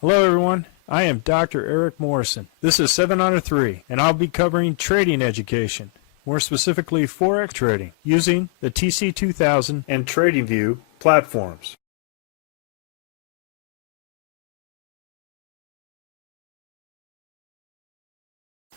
Hello everyone, I am Dr. Eric Morrison. This is 7 Under 3, and I'll be covering trading education, more specifically Forex trading, using the TC2000 and TradingView platforms.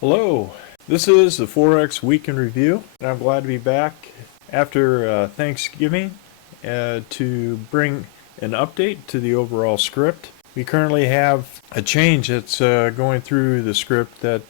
Hello, this is the Forex Week in Review, and I'm glad to be back after Thanksgiving to bring an update to the overall script. We currently have a change that's going through the script that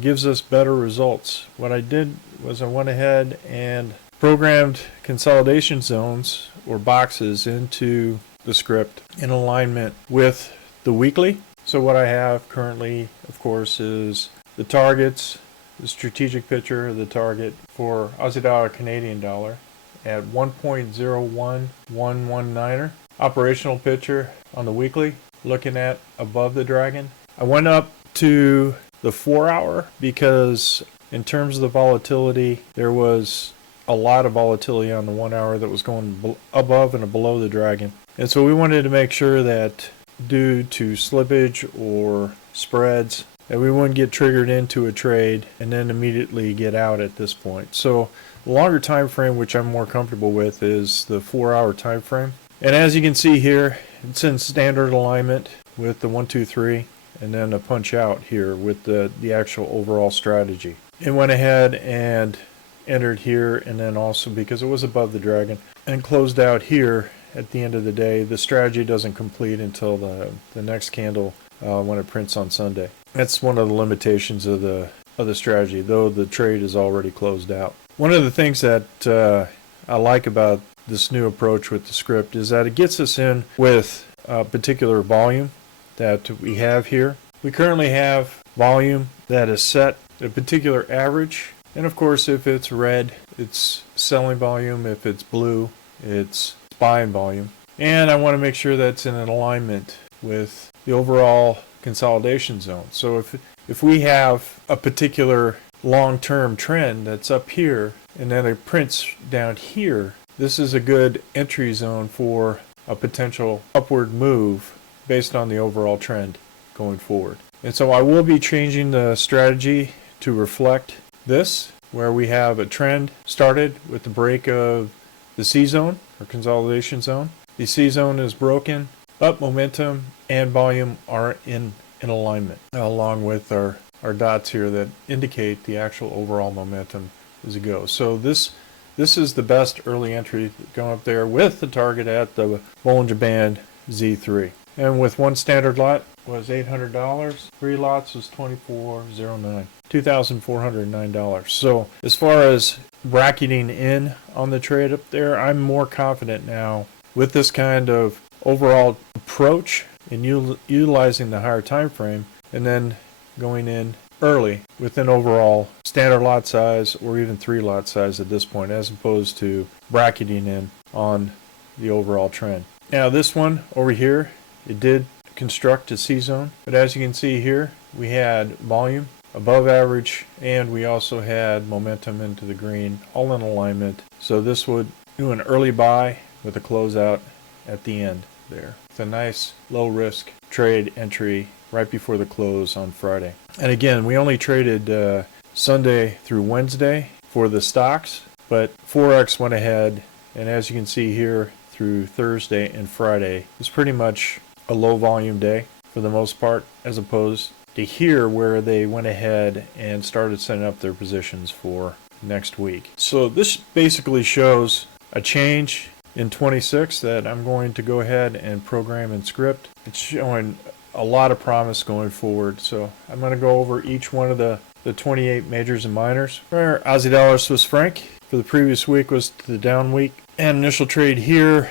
gives us better results. What I did was I went ahead and programmed consolidation zones or boxes into the script in alignment with the weekly. So what I have currently, of course, is the targets, the strategic picture of the target for Aussie dollar, Canadian dollar at 1.01119er. Operational picture on the weekly, looking at above the dragon. I went up to the 4 hour because in terms of the volatility, there was a lot of volatility on the 1 hour that was going above and below the dragon. And so we wanted to make sure that due to slippage or spreads, that we wouldn't get triggered into a trade and then immediately get out at this point. So the longer time frame, which I'm more comfortable with, is the 4 hour time frame. And as you can see here, it's in standard alignment with the 1, 2, 3, and then a punch out here with the actual overall strategy. It went ahead and entered here, and then also because it was above the dragon and closed out here at the end of the day. The strategy doesn't complete until the next candle when it prints on Sunday. That's one of the limitations of the strategy, though the trade is already closed out. One of the things that I like about this new approach with the script is that it gets us in with a particular volume that we have here. We currently have volume that is set at a particular average, and of course if it's red it's selling volume, if it's blue it's buying volume, and I want to make sure that's in an alignment with the overall consolidation zone. So if we have a particular long-term trend that's up here and then it prints down here, this is a good entry zone for a potential upward move based on the overall trend going forward. And so I will be changing the strategy to reflect this, where we have a trend started with the break of the C zone or consolidation zone. The C zone is broken, but momentum and volume are in alignment, along with our dots here that indicate the actual overall momentum as it goes. So this is the best early entry going up there with the target at the Bollinger Band Z3. And with one standard lot was $800. 3 lots was $24.09. $2,409. So as far as bracketing in on the trade up there, I'm more confident now with this kind of overall approach and utilizing the higher time frame and then going in early with an overall standard lot size or even 3 lot size at this point, as opposed to bracketing in on the overall trend. Now this one over here, it did construct a C zone, but as you can see here, we had volume above average and we also had momentum into the green, all in alignment. So this would do an early buy with a closeout at the end there. It's a nice low risk trade entry right before the close on Friday. And again, we only traded Sunday through Wednesday for the stocks, but Forex went ahead, and as you can see here, through Thursday and Friday, it's pretty much a low volume day for the most part, as opposed to here where they went ahead and started setting up their positions for next week. So this basically shows a change in 26 that I'm going to go ahead and program and script. It's showing a lot of promise going forward. So I'm going to go over each one of the 28 majors and minors. For Aussie dollar, Swiss franc for the previous week was the down week, and initial trade here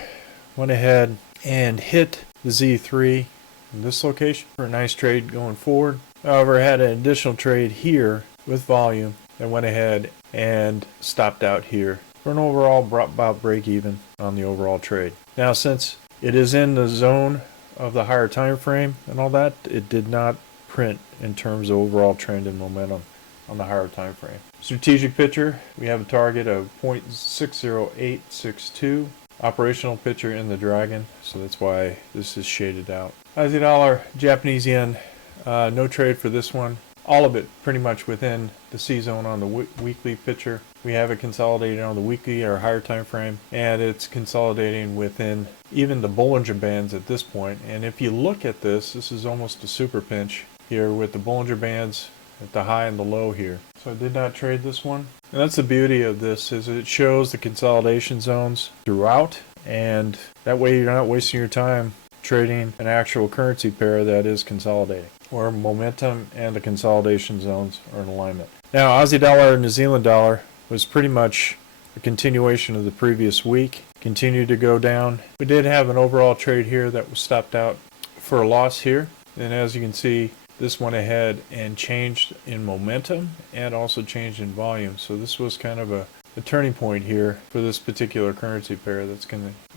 went ahead and hit the Z3 in this location for a nice trade going forward. However, I had an additional trade here with volume that went ahead and stopped out here for an overall about break even on the overall trade. Now, since it is in the zone of the higher time frame and all that, it did not print in terms of overall trend and momentum on the higher time frame. Strategic picture, we have a target of 0.60862. operational picture in the dragon, so that's why this is shaded out. Aussie dollar, Japanese yen, no trade for this one. All of it pretty much within the C zone on the weekly picture. We have it consolidated on the weekly or higher time frame, and it's consolidating within even the Bollinger Bands at this point. And if you look at this, this is almost a super pinch here with the Bollinger Bands at the high and the low here. So I did not trade this one. And that's the beauty of this, is it shows the consolidation zones throughout, and that way you're not wasting your time trading an actual currency pair that is consolidating, where momentum and the consolidation zones are in alignment. Now, Aussie dollar and New Zealand dollar was pretty much a continuation of the previous week. Continued to go down. We did have an overall trade here that was stopped out for a loss here. And as you can see, this went ahead and changed in momentum and also changed in volume. So this was kind of a turning point here for this particular currency pair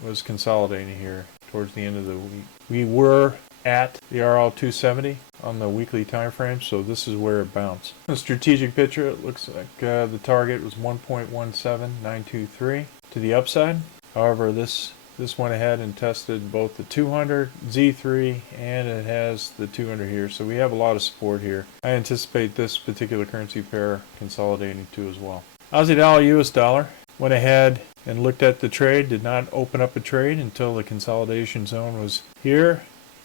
was consolidating here towards the end of the week. We were at the RL 270 on the weekly time frame, so this is where it bounced. The strategic picture, it looks like the target was 1.17923 to the upside. However, this went ahead and tested both the 200, Z3, and it has the 200 here, so we have a lot of support here. I anticipate this particular currency pair consolidating too as well. Aussie dollar, US dollar, went ahead and looked at the trade, did not open up a trade until the consolidation zone was here,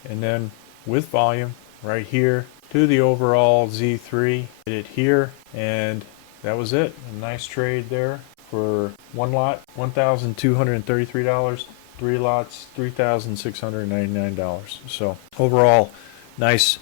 and then with volume right here to the overall Z3, hit it here, and that was it. A nice trade there for one lot, $1,233, three lots, $3,699. So overall, nice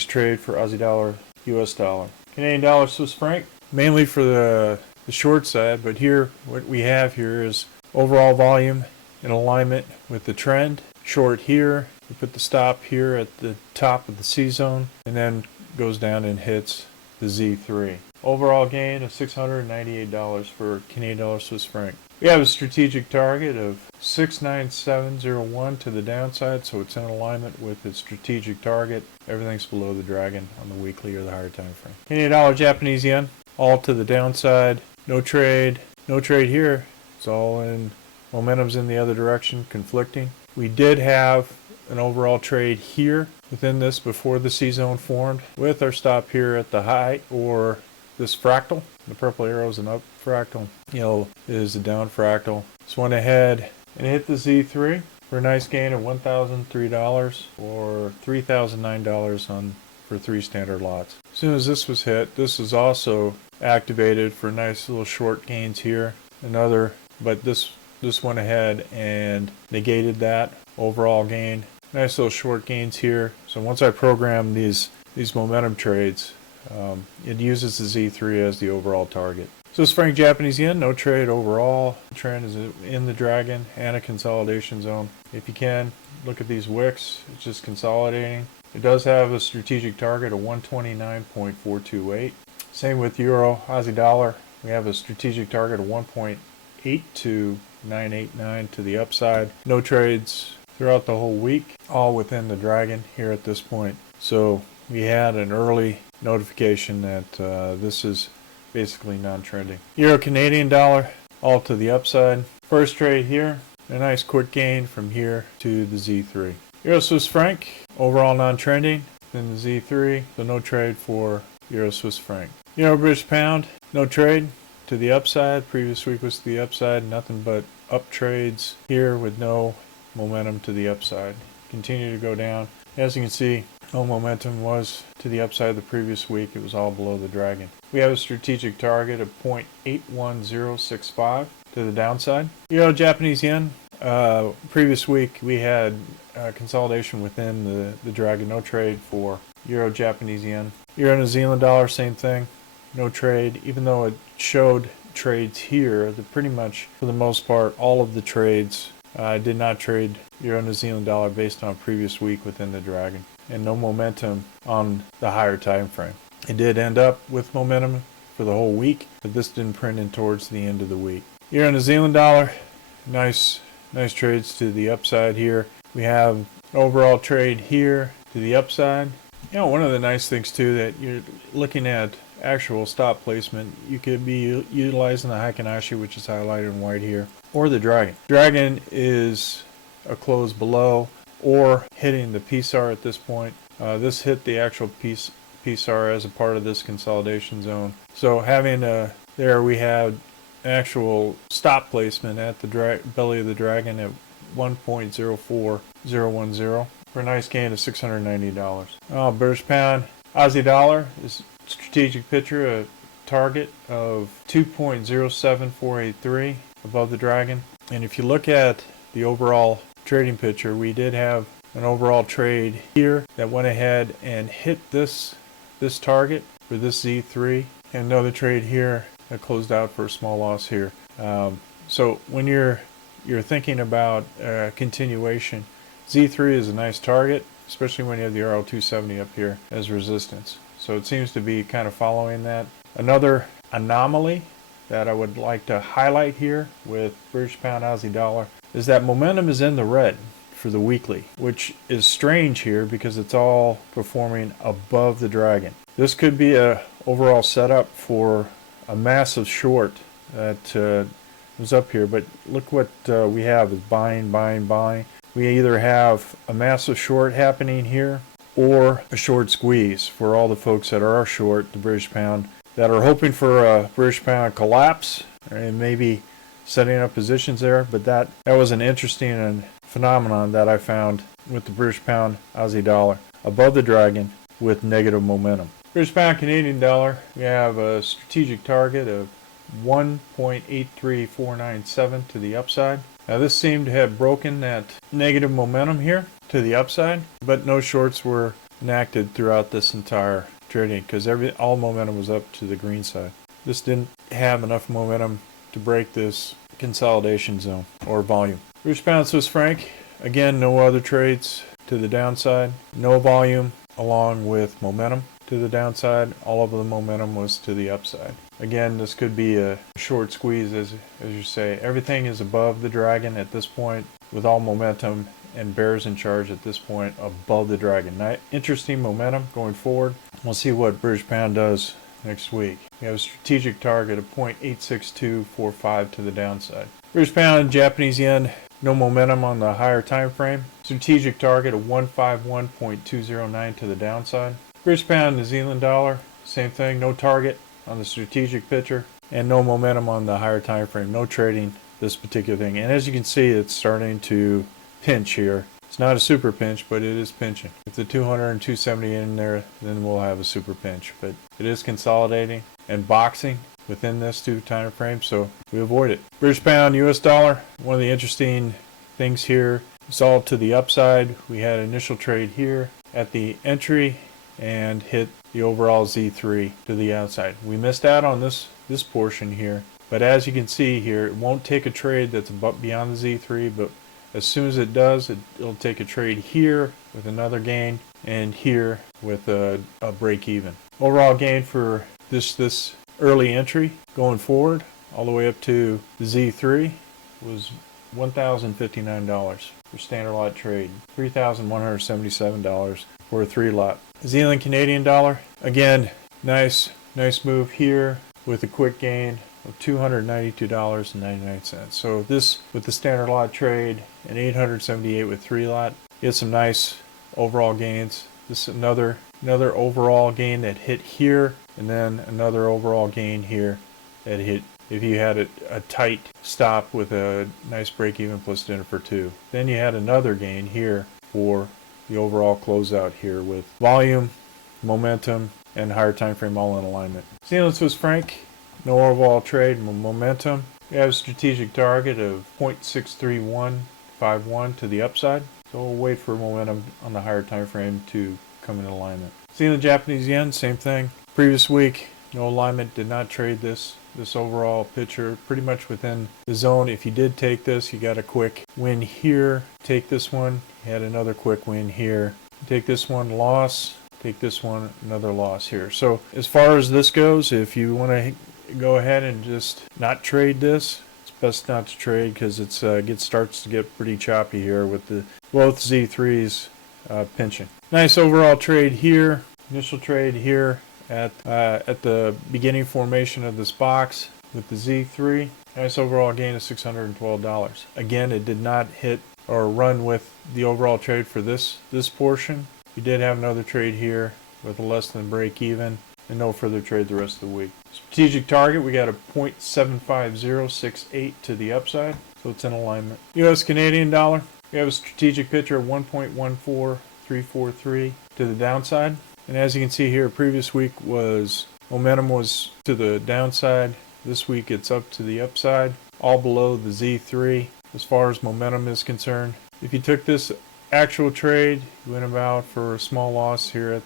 trade for Aussie dollar, US dollar. Canadian dollar, Swiss franc, mainly for the short side, but here what we have here is overall volume in alignment with the trend. Short here, we put the stop here at the top of the C zone, and then goes down and hits the Z3. Overall gain of $698 for Canadian dollar, Swiss franc. We have a strategic target of 69701 to the downside, so it's in alignment with its strategic target. Everything's below the dragon on the weekly or the higher time frame. Canadian dollar, Japanese yen, all to the downside. No trade here. It's all in momentum's in the other direction, conflicting. We did have an overall trade here within this before the C zone formed, with our stop here at the high, or this fractal. The purple arrow is an up fractal, yellow is a down fractal. This went ahead and hit the Z3 for a nice gain of $1,003 or $3,009 for 3 standard lots. As soon as this was hit, this was also activated for nice little short gains here. But this went ahead and negated that overall gain. Nice little short gains here. So once I program these momentum trades, it uses the Z3 as the overall target. Swiss franc, Japanese yen, no trade overall. The trend is in the dragon and a consolidation zone. If you can, look at these wicks. It's just consolidating. It does have a strategic target of 129.428. Same with euro, Aussie dollar. We have a strategic target of 1.82989 to the upside. No trades throughout the whole week, all within the dragon here at this point. So we had an early notification that this is basically non-trending. Euro, Canadian dollar, all to the upside. First trade here, a nice quick gain from here to the Z3. Euro, Swiss franc, overall non-trending, then the Z3, so no trade for Euro, Swiss franc. Euro, British pound, no trade to the upside. Previous week was to the upside, nothing but up trades here with no momentum to the upside. Continue to go down. As you can see, no momentum was to the upside the previous week. It was all below the dragon. We have a strategic target of 0.81065 to the downside. Euro, Japanese yen. Previous week we had consolidation within the dragon. No trade for Euro, Japanese yen. Euro, New Zealand dollar, same thing. No trade, even though it showed trades here. Pretty much, for the most part, all of the trades did not trade Euro, New Zealand dollar based on previous week within the dragon, and no momentum on the higher time frame. It did end up with momentum for the whole week, but this didn't print in towards the end of the week. Euro, New Zealand dollar, nice trades to the upside here. We have an overall trade here to the upside. You know, one of the nice things too that you're looking at actual stop placement, you could be utilizing the Heikin-Ashi, which is highlighted in white here, or the Dragon. Dragon is a close below or hitting the PSAR at this point. This hit the actual PSAR as a part of this consolidation zone. So having there we have actual stop placement at the belly of the Dragon at 1.04010 for a nice gain of $690. British pound, Aussie dollar is strategic picture, a target of 2.07483 above the Dragon. And if you look at the overall trading picture, we did have an overall trade here that went ahead and hit this target for this Z3, and another trade here that closed out for a small loss here. So when you're thinking about continuation, Z3 is a nice target, especially when you have the RL270 up here as resistance. So it seems to be kind of following that. Another anomaly that I would like to highlight here with British pound Aussie dollar is that momentum is in the red for the weekly, which is strange here because it's all performing above the Dragon. This could be a overall setup for a massive short that was up here, but look what we have is buying, buying, buying. We either have a massive short happening here or a short squeeze for all the folks that are short the British pound, that are hoping for a British pound collapse and maybe setting up positions there. But that was an interesting phenomenon that I found with the British pound Aussie dollar above the Dragon with negative momentum. British pound Canadian dollar, we have a strategic target of 1.83497 to the upside. Now this seemed to have broken that negative momentum here to the upside, but no shorts were enacted throughout this entire trading because all momentum was up to the green side. This didn't have enough momentum to break this consolidation zone or volume. British pound Swiss franc, again, no other trades to the downside, no volume along with momentum to the downside. All of the momentum was to the upside. Again, this could be a short squeeze, as you say. Everything is above the Dragon at this point, with all momentum and bears in charge at this point above the Dragon. Now, interesting momentum going forward. We'll see what British pound does next week. We have a strategic target of 0.86245 to the downside. British pound Japanese yen, no momentum on the higher time frame. Strategic target of 151.209 to the downside. British pound New Zealand dollar, same thing, no target on the strategic picture and no momentum on the higher time frame. No trading this particular thing. And as you can see, it's starting to pinch here. It's not a super pinch, but it is pinching. If the 200 and 270 in there, then we'll have a super pinch. But it is consolidating and boxing within this two time frame, so we avoid it. British pound US dollar, one of the interesting things here, it's all to the upside. We had an initial trade here at the entry and hit the overall Z3 to the outside. We missed out on this portion here, but as you can see here, it won't take a trade that's beyond the Z3, but as soon as it does, it'll take a trade here with another gain and here with a break even. Overall gain for this early entry going forward all the way up to the Z3 was $1,059 for standard lot trade, $3,177 for a 3-lot. Zealand Canadian dollar, again, nice move here with a quick gain of $292.99. So this with the standard lot trade and $878 with 3-lot, you had some nice overall gains. This is another overall gain that hit here, and then another overall gain here that hit if you had a tight stop with a nice break even plus dinner for 2. Then you had another gain here for the overall closeout here with volume, momentum, and higher time frame all in alignment. Zealand Swiss franc, no overall trade, momentum. We have a strategic target of 0.63151 to the upside. So we'll wait for momentum on the higher time frame to come in alignment. Zealand Japanese yen, same thing. Previous week, no alignment, did not trade this overall picture, pretty much within the zone. If you did take this, you got a quick win here. Take this one, you had another quick win here. Take this one, loss. Take this one, another loss here. So as far as this goes, if you want to go ahead and just not trade this, it's best not to trade because it starts to get pretty choppy here with the both Z3s pinching. Nice overall trade here. Initial trade here at the beginning formation of this box with the Z3. Nice overall gain of $612. Again, it did not hit or run with the overall trade for this portion. We did have another trade here with a less than break even and no further trade the rest of the week. Strategic target, we got a 0.75068 to the upside, so it's in alignment. US Canadian dollar, we have a strategic picture of 1.14343 to the downside. And as you can see here, previous week momentum was to the downside. This week it's up to the upside, all below the Z3 as far as momentum is concerned. If you took this actual trade, you went about for a small loss here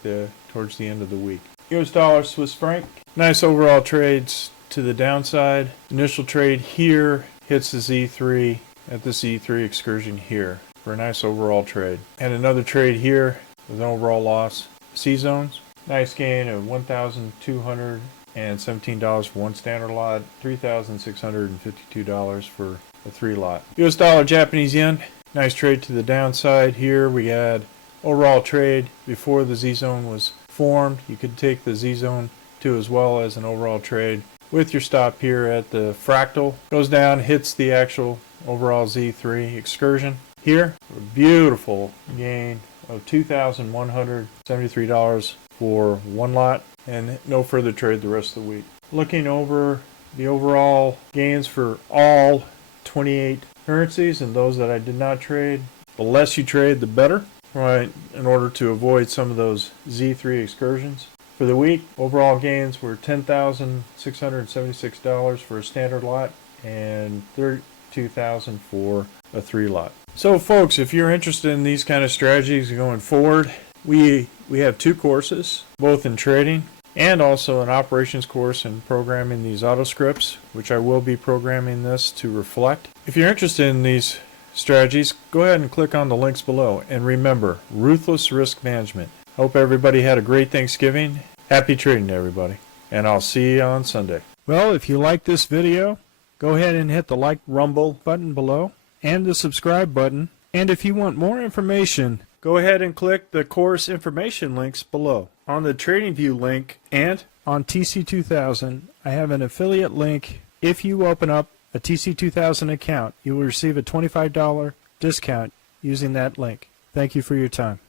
towards the end of the week. US dollar, Swiss franc, nice overall trades to the downside. Initial trade here hits the Z3 at the Z3 excursion here for a nice overall trade. And another trade here with an overall loss. C zones, nice gain of $1,217 for one standard lot, $3,652 for a 3 lot. US dollar, Japanese yen, nice trade to the downside here. We had overall trade before the Z zone was formed. You could take the Z zone too as well as an overall trade with your stop here at the fractal. Goes down, hits the actual overall Z3 excursion. Here, a beautiful gain of $2,173 for one lot and no further trade the rest of the week. Looking over the overall gains for all 28 currencies and those that I did not trade, the less you trade the better, right, in order to avoid some of those Z3 excursions. For the week, overall gains were $10,676 for a standard lot and $32,000 for a 3 lot. So folks, if you're interested in these kind of strategies going forward, we have 2 courses, both in trading and also an operations course in programming these auto scripts, which I will be programming this to reflect. If you're interested in these strategies, go ahead and click on the links below. And remember, ruthless risk management. Hope everybody had a great Thanksgiving. Happy trading, everybody. And I'll see you on Sunday. Well, if you like this video, go ahead and hit the like rumble button below and the subscribe button. And if you want more information, go ahead and click the course information links below. On the TradingView link and on TC2000, I have an affiliate link. If you open up a TC2000 account, you will receive a $25 discount using that link. Thank you for your time.